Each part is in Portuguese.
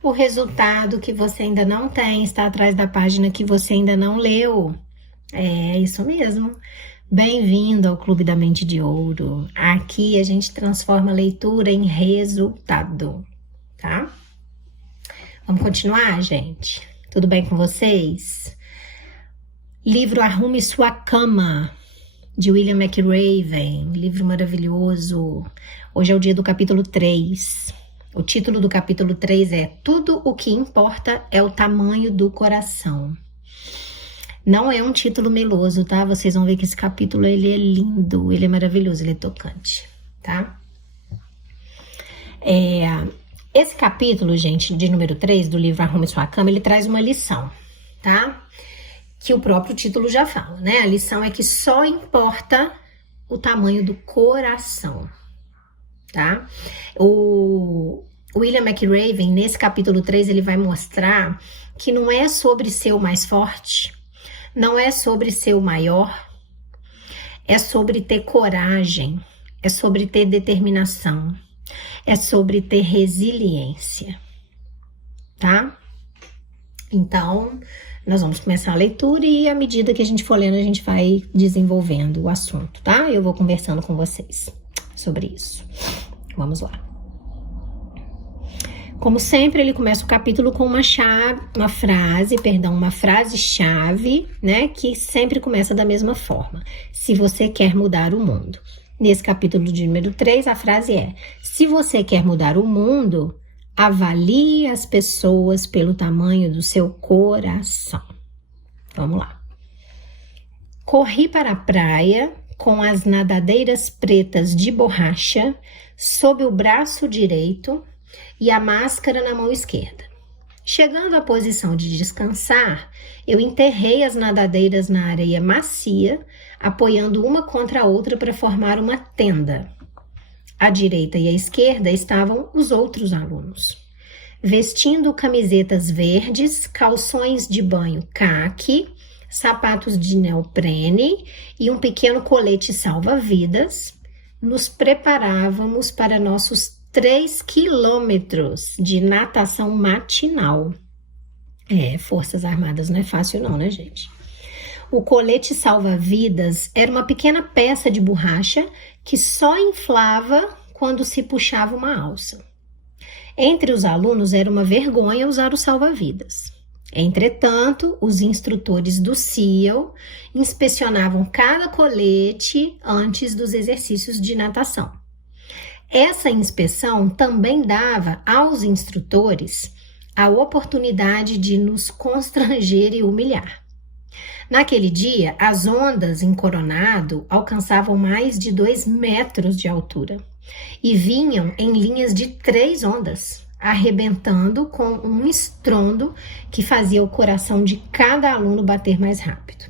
O resultado que você ainda não tem está atrás da página que você ainda não leu. É isso mesmo. Bem-vindo ao Clube da Mente de Ouro. Aqui a gente transforma a leitura em resultado, tá? Vamos continuar, gente? Tudo bem com vocês? Livro Arrume Sua Cama, de William McRaven. Livro maravilhoso. Hoje é o dia do capítulo 3. O título do capítulo 3 é Tudo o que importa é o tamanho do coração. Não é um título meloso, tá? Vocês vão ver que esse capítulo, ele é lindo, ele é maravilhoso, ele é tocante, tá? Esse capítulo, gente, de número 3 do livro Arrume Sua Cama, ele traz uma lição, tá? Que o próprio título já fala, né? A lição é que só importa o tamanho do coração, tá? O William McRaven, nesse capítulo 3, ele vai mostrar que não é sobre ser o mais forte, não é sobre ser o maior, é sobre ter coragem, é sobre ter determinação, é sobre ter resiliência, tá? Então, nós vamos começar a leitura e à medida que a gente for lendo, a gente vai desenvolvendo o assunto, tá? Eu vou conversando com vocês sobre isso. Vamos lá. Como sempre, ele começa o capítulo com uma frase-chave, né? Que sempre começa da mesma forma. Se você quer mudar o mundo. Nesse capítulo de número 3, a frase é: se você quer mudar o mundo, avalie as pessoas pelo tamanho do seu coração. Vamos lá. Corri para a praia com as nadadeiras pretas de borracha sob o braço direito e a máscara na mão esquerda. Chegando à posição de descansar, eu enterrei as nadadeiras na areia macia, apoiando uma contra a outra para formar uma tenda. À direita e à esquerda estavam os outros alunos, vestindo camisetas verdes, calções de banho caqui, sapatos de neoprene e um pequeno colete salva-vidas. Nos preparávamos para nossos 3 quilômetros de natação matinal. Forças armadas não é fácil não, né, gente? O colete salva-vidas era uma pequena peça de borracha que só inflava quando se puxava uma alça. Entre os alunos era uma vergonha usar o salva-vidas. Entretanto, os instrutores do CIEL inspecionavam cada colete antes dos exercícios de natação. Essa inspeção também dava aos instrutores a oportunidade de nos constranger e humilhar. Naquele dia, as ondas em Coronado alcançavam mais de 2 metros de altura e vinham em linhas de 3 ondas, arrebentando com um estrondo que fazia o coração de cada aluno bater mais rápido.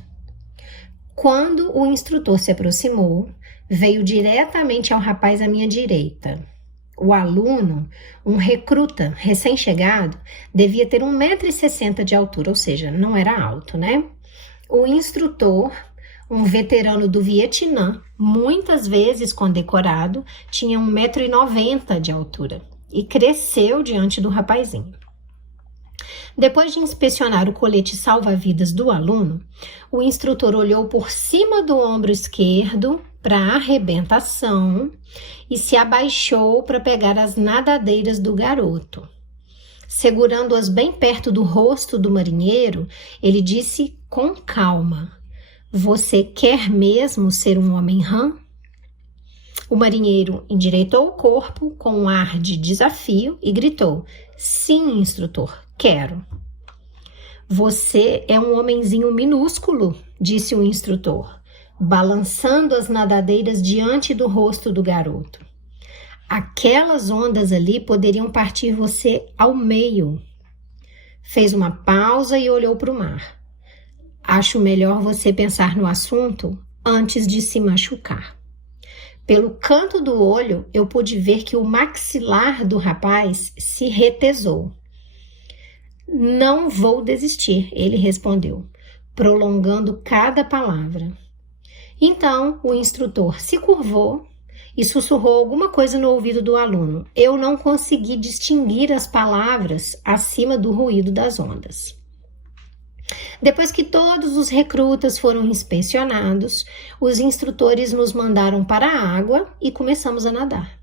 Quando o instrutor se aproximou, veio diretamente ao rapaz à minha direita. O aluno, um recruta recém-chegado, devia ter 1,60 m de altura, ou seja, não era alto, né? O instrutor, um veterano do Vietnã, muitas vezes condecorado, tinha 1,90 m de altura e cresceu diante do rapazinho. Depois de inspecionar o colete salva-vidas do aluno, o instrutor olhou por cima do ombro esquerdo para a arrebentação e se abaixou para pegar as nadadeiras do garoto. Segurando-as bem perto do rosto do marinheiro, ele disse com calma: "Você quer mesmo ser um homem rã?" O marinheiro endireitou o corpo com um ar de desafio e gritou: "Sim, instrutor, quero." "Você é um homenzinho minúsculo", disse o instrutor, balançando as nadadeiras diante do rosto do garoto. "Aquelas ondas ali poderiam partir você ao meio." Fez uma pausa e olhou para o mar. "Acho melhor você pensar no assunto antes de se machucar." Pelo canto do olho, eu pude ver que o maxilar do rapaz se retesou. "Não vou desistir", ele respondeu, prolongando cada palavra. Então, o instrutor se curvou e sussurrou alguma coisa no ouvido do aluno. Eu não consegui distinguir as palavras acima do ruído das ondas. Depois que todos os recrutas foram inspecionados, os instrutores nos mandaram para a água e começamos a nadar.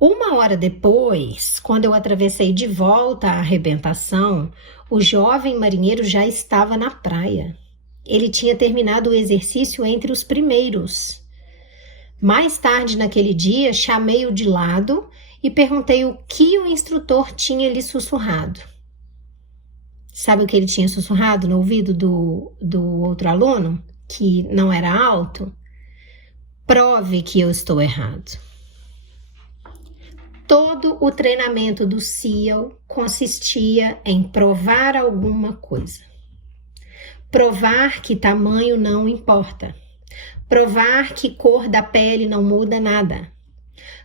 1 hora depois, quando eu atravessei de volta a arrebentação, o jovem marinheiro já estava na praia. Ele tinha terminado o exercício entre os primeiros. Mais tarde naquele dia, chamei-o de lado e perguntei o que o instrutor tinha lhe sussurrado. Sabe o que ele tinha sussurrado no ouvido do outro aluno, que não era alto? Prove que eu estou errado. Todo o treinamento do SEAL consistia em provar alguma coisa. Provar que tamanho não importa. Provar que cor da pele não muda nada.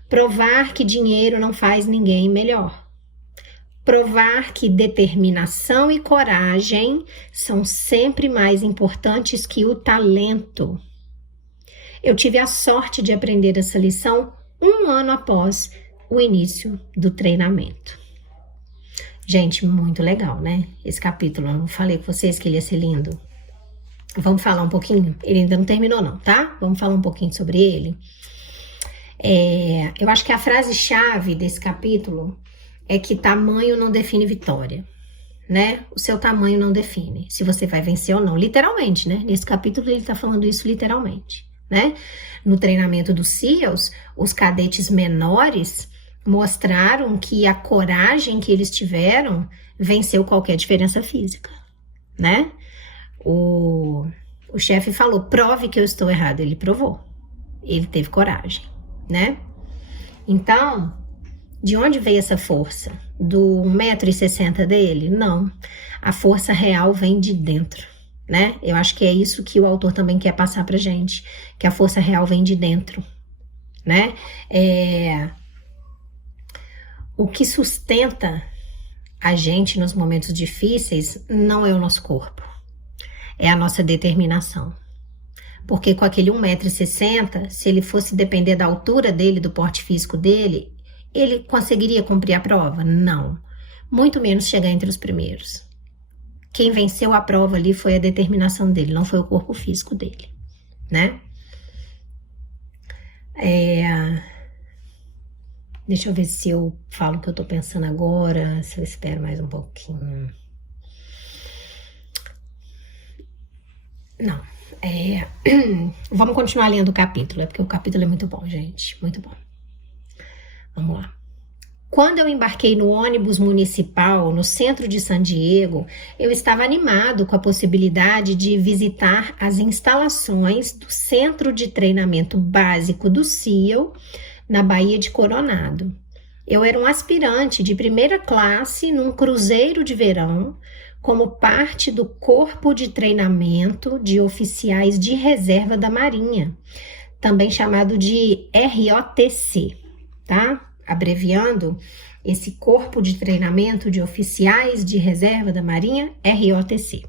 Provar que dinheiro não faz ninguém melhor. Provar que determinação e coragem são sempre mais importantes que o talento. Eu tive a sorte de aprender essa lição 1 ano após o início do treinamento. Gente, muito legal, né? Esse capítulo, eu não falei com vocês que ele ia ser lindo. Vamos falar um pouquinho? Ele ainda não terminou não, tá? Vamos falar um pouquinho sobre ele. Eu acho que a frase-chave desse capítulo é que tamanho não define vitória, né? O seu tamanho não define se você vai vencer ou não, literalmente, né? Nesse capítulo ele tá falando isso literalmente, né? No treinamento dos SEALs, os cadetes menores mostraram que a coragem que eles tiveram venceu qualquer diferença física, né? O chefe falou, prove que eu estou errado. Ele provou. Ele teve coragem, né? Então, de onde veio essa força? Do 1,60 m dele? Não. A força real vem de dentro, né? Eu acho que é isso que o autor também quer passar pra gente, que a força real vem de dentro, né? O que sustenta a gente nos momentos difíceis não é o nosso corpo, é a nossa determinação. Porque com aquele 1,60 m, se ele fosse depender da altura dele, do porte físico dele, ele conseguiria cumprir a prova? Não. Muito menos chegar entre os primeiros. Quem venceu a prova ali foi a determinação dele, não foi o corpo físico dele, né? Deixa eu ver se eu falo o que eu tô pensando agora, se eu espero mais um pouquinho. Não. Vamos continuar lendo o capítulo, porque o capítulo é muito bom, gente, muito bom. Vamos lá. Quando eu embarquei no ônibus municipal no centro de San Diego, eu estava animado com a possibilidade de visitar as instalações do Centro de Treinamento Básico do SEAL na Baía de Coronado. Eu era um aspirante de primeira classe num cruzeiro de verão, como parte do corpo de treinamento de oficiais de reserva da Marinha, também chamado de ROTC, tá? Abreviando, esse corpo de treinamento de oficiais de reserva da Marinha, ROTC.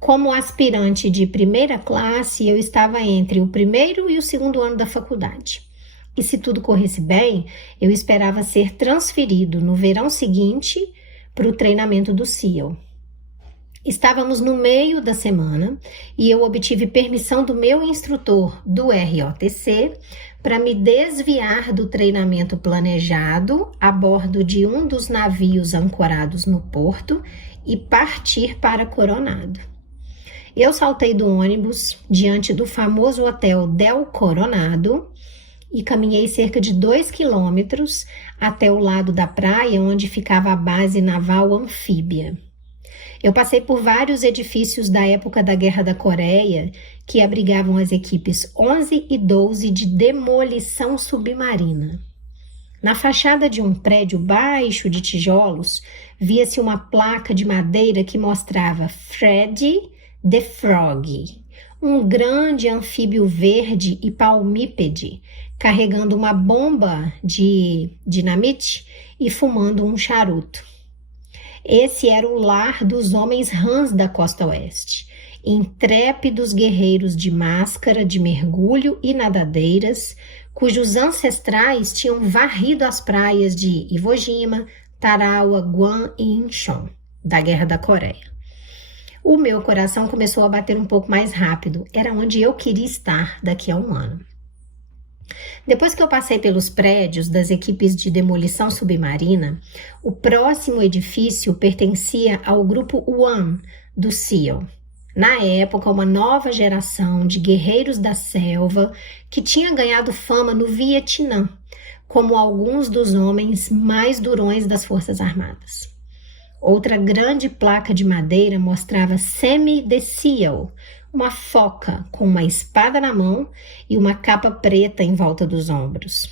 Como aspirante de primeira classe, eu estava entre o 1º e o 2º ano da faculdade. E se tudo corresse bem, eu esperava ser transferido no verão seguinte para o treinamento do SEAL. Estávamos no meio da semana e eu obtive permissão do meu instrutor do ROTC para me desviar do treinamento planejado a bordo de um dos navios ancorados no porto e partir para Coronado. Eu saltei do ônibus diante do famoso hotel Del Coronado e caminhei cerca de 2 quilômetros até o lado da praia onde ficava a base naval anfíbia. Eu passei por vários edifícios da época da Guerra da Coreia que abrigavam as equipes 11 e 12 de demolição submarina. Na fachada de um prédio baixo de tijolos, via-se uma placa de madeira que mostrava Freddy the Frog, um grande anfíbio verde e palmípede, carregando uma bomba de dinamite e fumando um charuto. Esse era o lar dos homens rãs da costa oeste, intrépidos guerreiros de máscara de mergulho e nadadeiras, cujos ancestrais tinham varrido as praias de Iwo Jima, Tarawa, Guam e Incheon, da Guerra da Coreia. O meu coração começou a bater um pouco mais rápido, era onde eu queria estar daqui a um ano. Depois que eu passei pelos prédios das equipes de demolição submarina, o próximo edifício pertencia ao grupo One do SEAL. Na época, uma nova geração de guerreiros da selva que tinha ganhado fama no Vietnã, como alguns dos homens mais durões das Forças Armadas. Outra grande placa de madeira mostrava Sammy the Seal, uma foca com uma espada na mão e uma capa preta em volta dos ombros.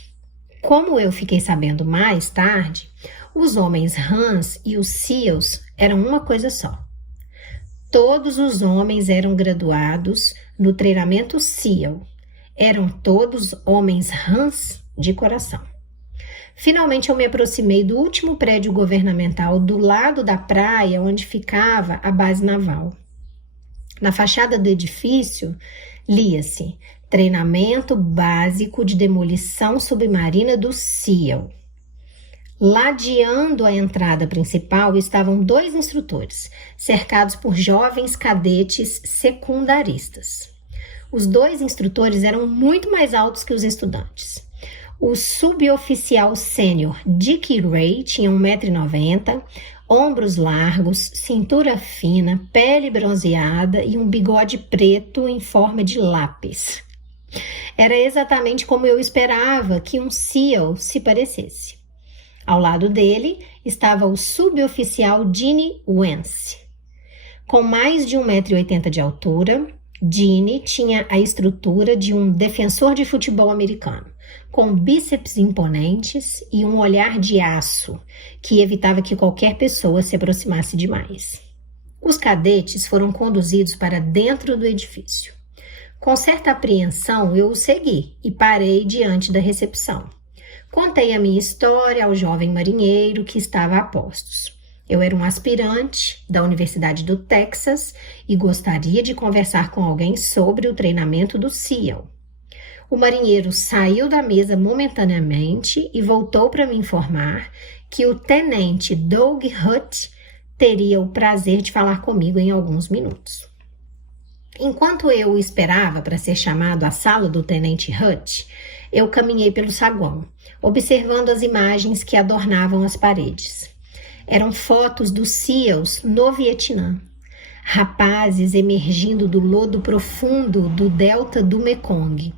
Como eu fiquei sabendo mais tarde, os homens Hans e os Seals eram uma coisa só. Todos os homens eram graduados no treinamento SEAL. Eram todos homens Hans de coração. Finalmente eu me aproximei do último prédio governamental do lado da praia onde ficava a base naval. Na fachada do edifício, lia-se Treinamento Básico de Demolição Submarina do SEAL. Ladeando a entrada principal estavam 2 instrutores, cercados por jovens cadetes secundaristas. Os 2 instrutores eram muito mais altos que os estudantes. O suboficial sênior Dick Ray tinha 1,90 m, ombros largos, cintura fina, pele bronzeada e um bigode preto em forma de lápis. Era exatamente como eu esperava que um SEAL se parecesse. Ao lado dele estava o suboficial Gene Wentz. Com mais de 1,80 m de altura, Gene tinha a estrutura de um defensor de futebol americano, com bíceps imponentes e um olhar de aço, que evitava que qualquer pessoa se aproximasse demais. Os cadetes foram conduzidos para dentro do edifício. Com certa apreensão, eu o segui e parei diante da recepção. Contei a minha história ao jovem marinheiro que estava a postos. Eu era um aspirante da Universidade do Texas e gostaria de conversar com alguém sobre o treinamento do SEAL. O marinheiro saiu da mesa momentaneamente e voltou para me informar que o tenente Doug Hutt teria o prazer de falar comigo em alguns minutos. Enquanto eu o esperava para ser chamado à sala do tenente Hutt, eu caminhei pelo saguão, observando as imagens que adornavam as paredes. Eram fotos dos SEALs no Vietnã, rapazes emergindo do lodo profundo do delta do Mekong.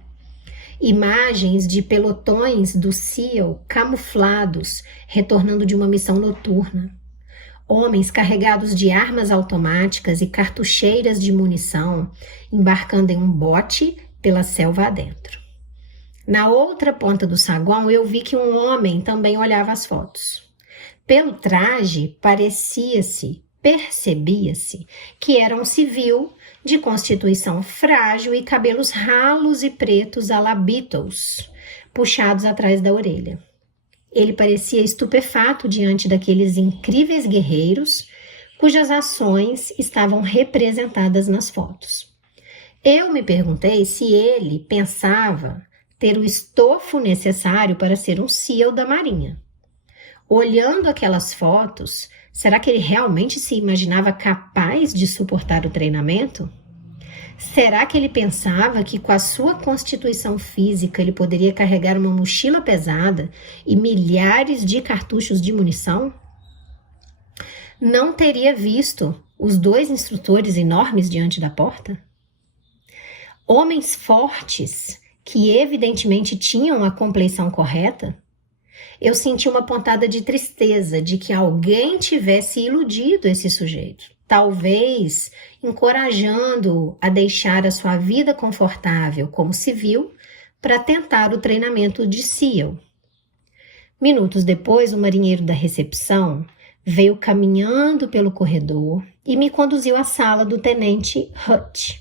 Imagens de pelotões do SEAL camuflados, retornando de uma missão noturna. Homens carregados de armas automáticas e cartucheiras de munição, embarcando em um bote pela selva adentro. Na outra ponta do saguão, eu vi que um homem também olhava as fotos. Pelo traje, percebia-se que era um civil de constituição frágil e cabelos ralos e pretos à la Beatles, puxados atrás da orelha. Ele parecia estupefato diante daqueles incríveis guerreiros cujas ações estavam representadas nas fotos. Eu me perguntei se ele pensava ter o estofo necessário para ser um SEAL da Marinha. Olhando aquelas fotos, será que ele realmente se imaginava capaz de suportar o treinamento? Será que ele pensava que com a sua constituição física ele poderia carregar uma mochila pesada e milhares de cartuchos de munição? Não teria visto os 2 instrutores enormes diante da porta? Homens fortes que evidentemente tinham a compleição correta? Eu senti uma pontada de tristeza de que alguém tivesse iludido esse sujeito, talvez encorajando-o a deixar a sua vida confortável como civil para tentar o treinamento de SEAL. Minutos depois, o marinheiro da recepção veio caminhando pelo corredor e me conduziu à sala do tenente Hutt.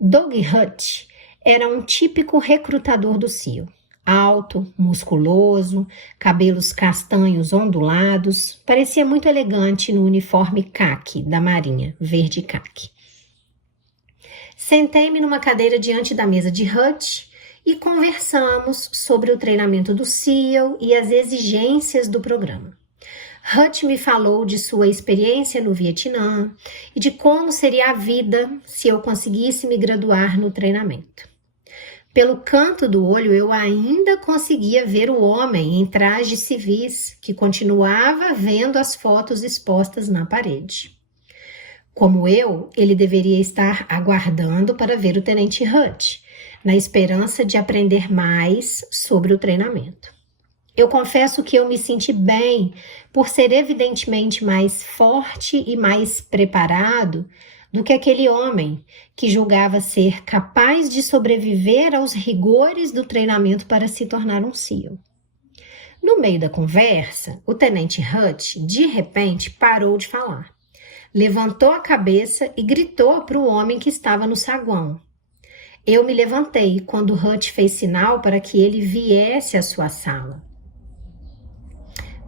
Doug Hutt era um típico recrutador do SEAL. Alto, musculoso, cabelos castanhos ondulados, parecia muito elegante no uniforme caqui da Marinha, verde caqui. Sentei-me numa cadeira diante da mesa de Hutt e conversamos sobre o treinamento do SEAL e as exigências do programa. Hutch me falou de sua experiência no Vietnã e de como seria a vida se eu conseguisse me graduar no treinamento. Pelo canto do olho, eu ainda conseguia ver o homem em trajes civis que continuava vendo as fotos expostas na parede. Como eu, ele deveria estar aguardando para ver o tenente Hutch, na esperança de aprender mais sobre o treinamento. Eu confesso que eu me senti bem por ser evidentemente mais forte e mais preparado do que aquele homem que julgava ser capaz de sobreviver aos rigores do treinamento para se tornar um SEAL. No meio da conversa, o tenente Hutch, de repente, parou de falar. Levantou a cabeça e gritou para o homem que estava no saguão. Eu me levantei quando Hutch fez sinal para que ele viesse à sua sala.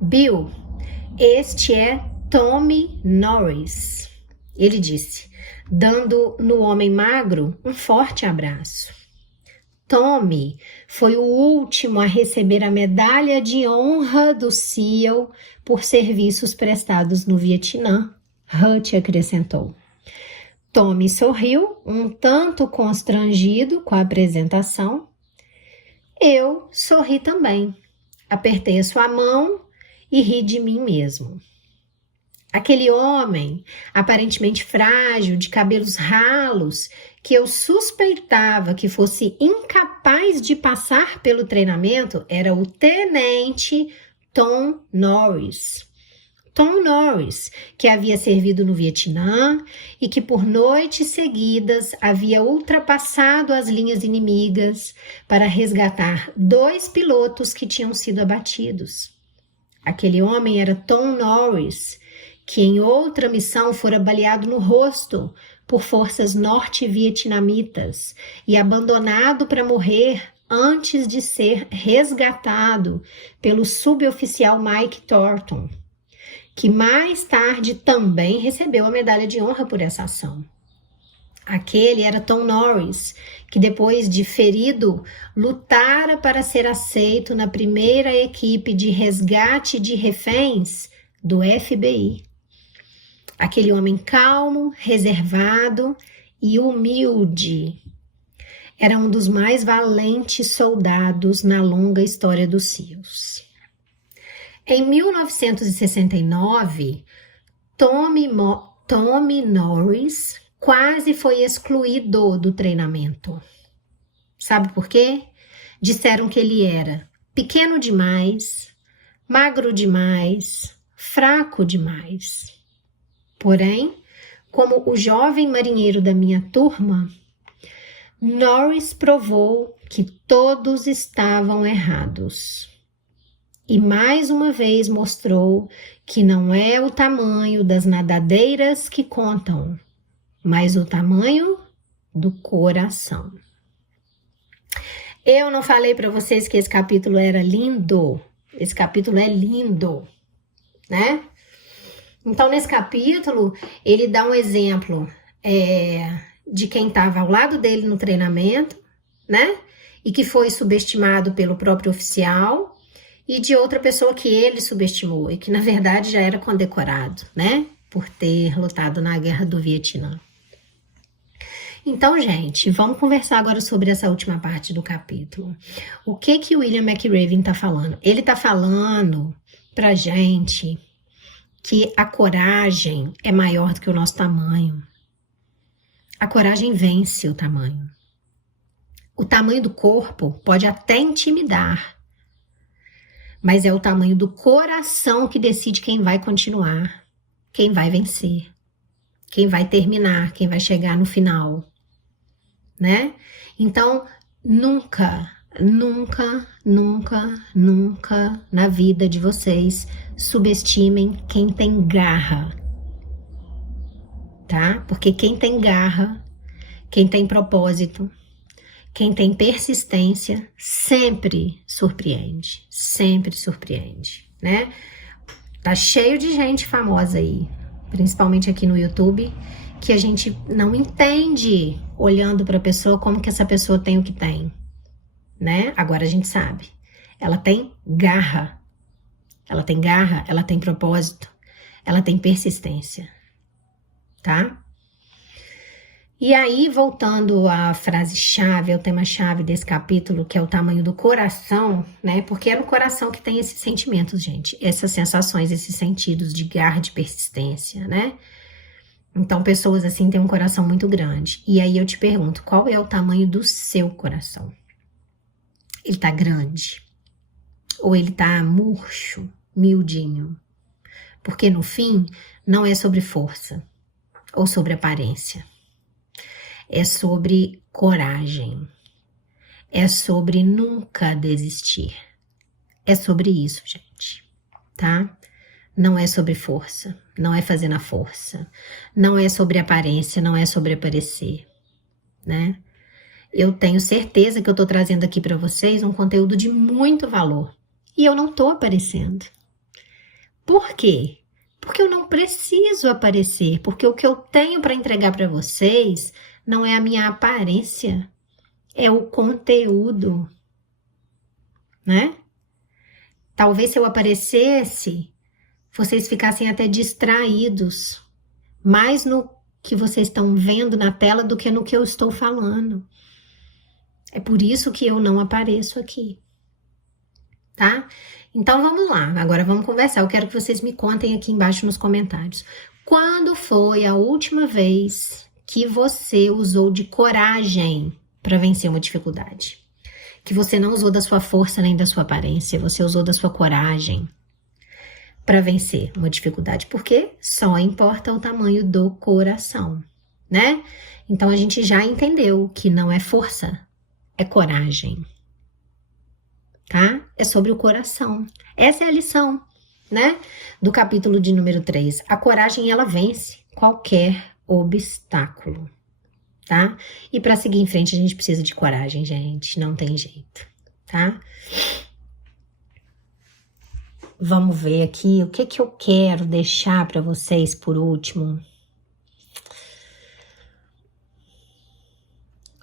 Bill, este é Tommy Norris, ele disse, dando no homem magro um forte abraço. Tommy foi o último a receber a medalha de honra do SEAL por serviços prestados no Vietnã, Hutch acrescentou. Tommy sorriu, um tanto constrangido com a apresentação. Eu sorri também. Apertei a sua mão e ri de mim mesmo. Aquele homem, aparentemente frágil, de cabelos ralos, que eu suspeitava que fosse incapaz de passar pelo treinamento, era o tenente Tom Norris. Tom Norris, que havia servido no Vietnã e que por noites seguidas havia ultrapassado as linhas inimigas para resgatar 2 pilotos que tinham sido abatidos. Aquele homem era Tom Norris, que em outra missão fora baleado no rosto por forças norte-vietnamitas e abandonado para morrer antes de ser resgatado pelo suboficial Mike Thornton, que mais tarde também recebeu a medalha de honra por essa ação. Aquele era Tom Norris, que depois de ferido, lutara para ser aceito na primeira equipe de resgate de reféns do FBI. Aquele homem calmo, reservado e humilde. Era um dos mais valentes soldados na longa história dos SEALs. Em 1969, Tommy Norris quase foi excluído do treinamento. Sabe por quê? Disseram que ele era pequeno demais, magro demais, fraco demais. Porém, como o jovem marinheiro da minha turma, Norris provou que todos estavam errados. E mais uma vez mostrou que não é o tamanho das nadadeiras que contam, mas o tamanho do coração. Eu não falei para vocês que esse capítulo era lindo? Esse capítulo é lindo, né? Então, nesse capítulo, ele dá um exemplo de quem estava ao lado dele no treinamento, né? E que foi subestimado pelo próprio oficial, e de outra pessoa que ele subestimou, e que, na verdade, já era condecorado, né? Por ter lutado na Guerra do Vietnã. Então, gente, vamos conversar agora sobre essa última parte do capítulo. O que o William McRaven está falando? Ele está falando pra gente que a coragem é maior do que o nosso tamanho. A coragem vence o tamanho. O tamanho do corpo pode até intimidar, mas é o tamanho do coração que decide quem vai continuar, quem vai vencer, quem vai terminar, quem vai chegar no final, né? Então, nunca na vida de vocês subestimem quem tem garra, tá? Porque quem tem garra, quem tem propósito, quem tem persistência, sempre surpreende, né? Tá cheio de gente famosa aí, principalmente aqui no YouTube, que a gente não entende olhando para a pessoa como que essa pessoa tem o que tem. né? Agora a gente sabe. Ela tem garra. Ela tem garra, ela tem propósito, ela tem persistência, tá? E aí, voltando à frase-chave, ao tema-chave desse capítulo, que é o tamanho do coração, né? Porque é no coração que tem esses sentimentos, gente. Essas sensações, esses sentidos de garra, de persistência, né? Então, pessoas assim têm um coração muito grande. E aí eu te pergunto, qual é o tamanho do seu coração? Ele tá grande? Ou ele tá murcho, miudinho? Porque no fim, não é sobre força ou sobre aparência. É sobre coragem. É sobre nunca desistir. É sobre isso, gente, tá? Não é sobre força, não é fazer na força. Não é sobre aparência, não é sobre aparecer, né? Eu tenho certeza que eu tô trazendo aqui para vocês um conteúdo de muito valor. E eu não tô aparecendo. Por quê? Porque eu não preciso aparecer, porque o que eu tenho para entregar para vocês não é a minha aparência, é o conteúdo, né? Talvez se eu aparecesse, vocês ficassem até distraídos, mais no que vocês estão vendo na tela do que no que eu estou falando. É por isso que eu não apareço aqui, tá? Então vamos lá, agora vamos conversar. Eu quero que vocês me contem aqui embaixo nos comentários. Quando foi a última vez que você usou de coragem para vencer uma dificuldade? Que você não usou da sua força nem da sua aparência, você usou da sua coragem para vencer uma dificuldade, porque só importa o tamanho do coração, né? Então a gente já entendeu que não é força, é coragem, tá? É sobre o coração. Essa é a lição, né? Do capítulo de número 3. A coragem, ela vence qualquer obstáculo, tá? E para seguir em frente a gente precisa de coragem, gente, não tem jeito, tá? Vamos ver aqui o que eu quero deixar para vocês por último.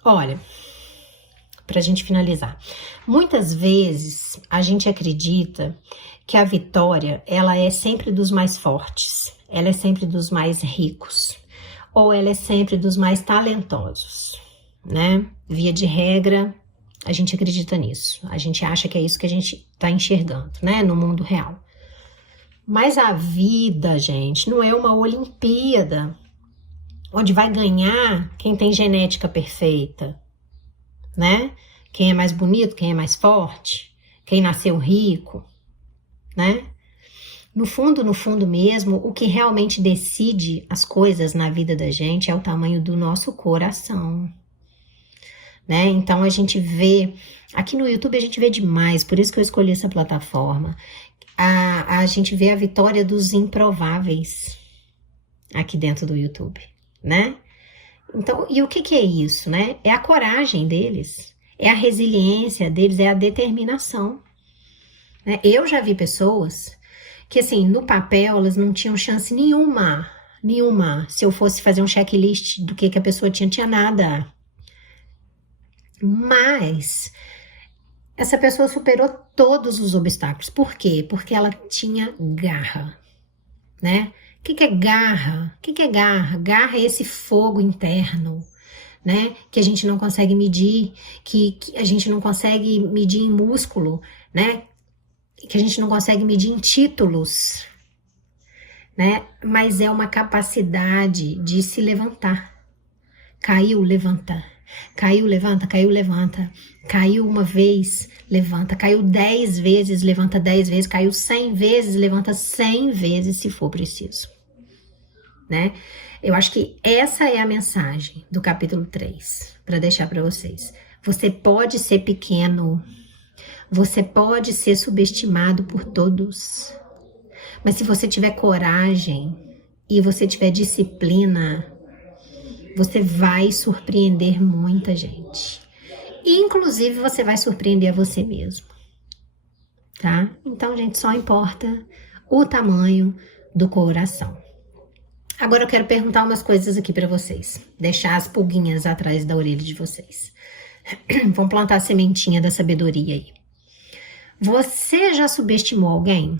Olha, para a gente finalizar, muitas vezes a gente acredita que a vitória, ela é sempre dos mais fortes, ela é sempre dos mais ricos, ou ela é sempre dos mais talentosos, né? Via de regra, a gente acredita nisso. A gente acha que é isso que a gente tá enxergando, né? No mundo real. Mas a vida, gente, não é uma Olimpíada onde vai ganhar quem tem genética perfeita, né? Quem é mais bonito, quem é mais forte, quem nasceu rico, né? No fundo mesmo, o que realmente decide as coisas na vida da gente é o tamanho do nosso coração, né? Então a gente vê, aqui no YouTube a gente vê demais, por isso que eu escolhi essa plataforma. A gente vê a vitória dos improváveis aqui dentro do YouTube, né? Então, e o que é isso, né? É a coragem deles, é a resiliência deles, é a determinação, né? Eu já vi pessoas que, assim, no papel, elas não tinham chance nenhuma. Se eu fosse fazer um checklist do que a pessoa tinha nada. Mas essa pessoa superou todos os obstáculos. Por quê? Porque ela tinha garra, né? O que é garra? O que é garra? Garra é esse fogo interno, né? Que a gente não consegue medir, que a gente não consegue medir em músculo, né? Que a gente não consegue medir em títulos, né? Mas é uma capacidade de se levantar. Caiu, levanta. Caiu, levanta, caiu, levanta. Caiu uma vez, levanta. Caiu 10 vezes, levanta 10 vezes. Caiu 100 vezes, levanta 100 vezes se for preciso, né? Eu acho que essa é a mensagem do capítulo 3, para deixar para vocês. Você pode ser pequeno, você pode ser subestimado por todos, mas se você tiver coragem e você tiver disciplina, você vai surpreender muita gente. E, inclusive, você vai surpreender a você mesmo, tá? Então, gente, só importa o tamanho do coração. Agora eu quero perguntar umas coisas aqui para vocês, deixar as pulguinhas atrás da orelha de vocês. Vamos plantar a sementinha da sabedoria aí. Você já subestimou alguém?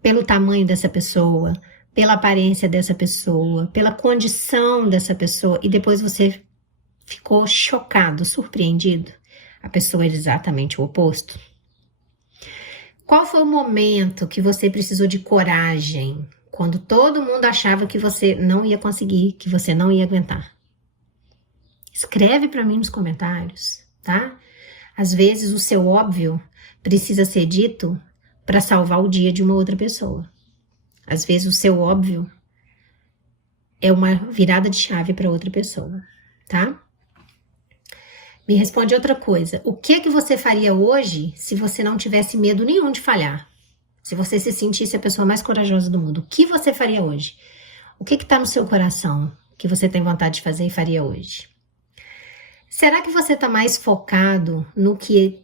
Pelo tamanho dessa pessoa, pela aparência dessa pessoa, pela condição dessa pessoa, e depois você ficou chocado, surpreendido? A pessoa é exatamente o oposto. Qual foi o momento que você precisou de coragem, quando todo mundo achava que você não ia conseguir, que você não ia aguentar? Escreve para mim nos comentários, tá? Às vezes o seu óbvio precisa ser dito para salvar o dia de uma outra pessoa. Às vezes o seu óbvio é uma virada de chave para outra pessoa, tá? Me responde outra coisa. O que você faria hoje se você não tivesse medo nenhum de falhar? Se você se sentisse a pessoa mais corajosa do mundo, o que você faria hoje? O que está no seu coração que você tem vontade de fazer e faria hoje? Será que você está mais focado no que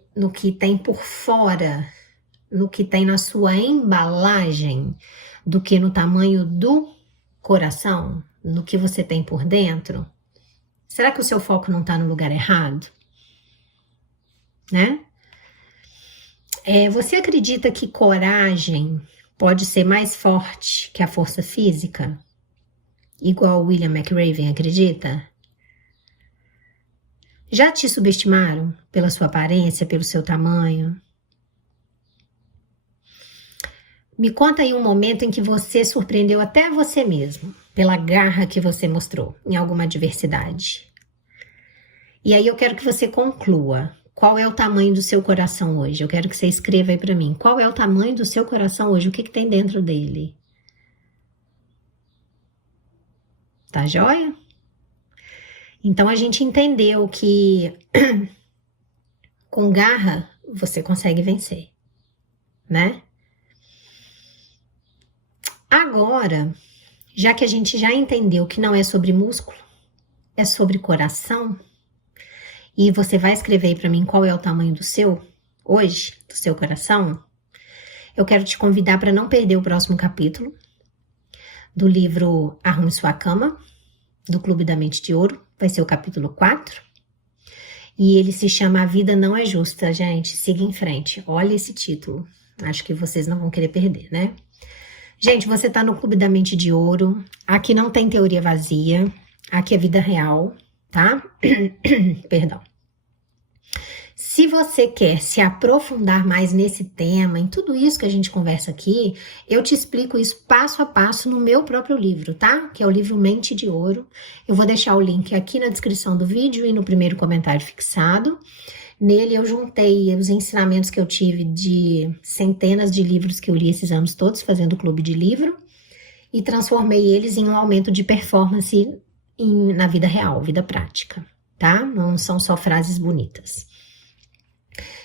tem por fora, no que tem na sua embalagem, do que no tamanho do coração, no que você tem por dentro? Será que o seu foco não está no lugar errado? Né? Você acredita que coragem pode ser mais forte que a força física? Igual William McRaven acredita? Já te subestimaram pela sua aparência, pelo seu tamanho? Me conta aí um momento em que você surpreendeu até você mesmo, pela garra que você mostrou em alguma adversidade. E aí eu quero que você conclua. Qual é o tamanho do seu coração hoje? Eu quero que você escreva aí para mim. Qual é o tamanho do seu coração hoje? O que tem dentro dele? Tá joia? Então a gente entendeu que com garra você consegue vencer, né? Agora, já que a gente já entendeu que não é sobre músculo, é sobre coração, e você vai escrever aí para mim qual é o tamanho do seu, hoje, do seu coração, eu quero te convidar para não perder o próximo capítulo do livro Arrume Sua Cama, do Clube da Mente de Ouro. Vai ser o capítulo 4. E ele se chama A Vida Não É Justa, gente. Siga em frente. Olha esse título. Acho que vocês não vão querer perder, né? Gente, você tá no Clube da Mente de Ouro. Aqui não tem teoria vazia. Aqui é vida real, tá? Perdão. Se você quer se aprofundar mais nesse tema, em tudo isso que a gente conversa aqui, eu te explico isso passo a passo no meu próprio livro, tá? Que é o livro Mente de Ouro. Eu vou deixar o link aqui na descrição do vídeo e no primeiro comentário fixado. Nele eu juntei os ensinamentos que eu tive de centenas de livros que eu li esses anos todos fazendo clube de livro e transformei eles em um aumento de performance na vida real, vida prática, tá? Não são só frases bonitas.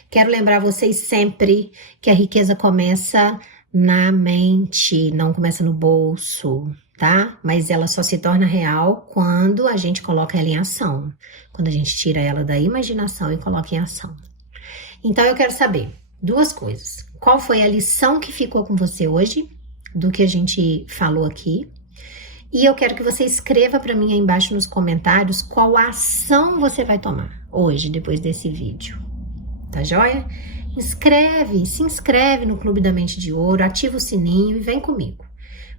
Quero lembrar vocês sempre que a riqueza começa na mente, não começa no bolso, tá? Mas ela só se torna real quando a gente coloca ela em ação, quando a gente tira ela da imaginação e coloca em ação. Então eu quero saber duas coisas. Qual foi a lição que ficou com você hoje, do que a gente falou aqui? E eu quero que você escreva para mim aí embaixo nos comentários qual ação você vai tomar hoje, depois desse vídeo. Tá joia? Se inscreve no Clube da Mente de Ouro, ativa o sininho e vem comigo.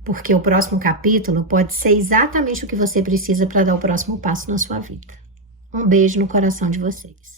Porque o próximo capítulo pode ser exatamente o que você precisa para dar o próximo passo na sua vida. Um beijo no coração de vocês.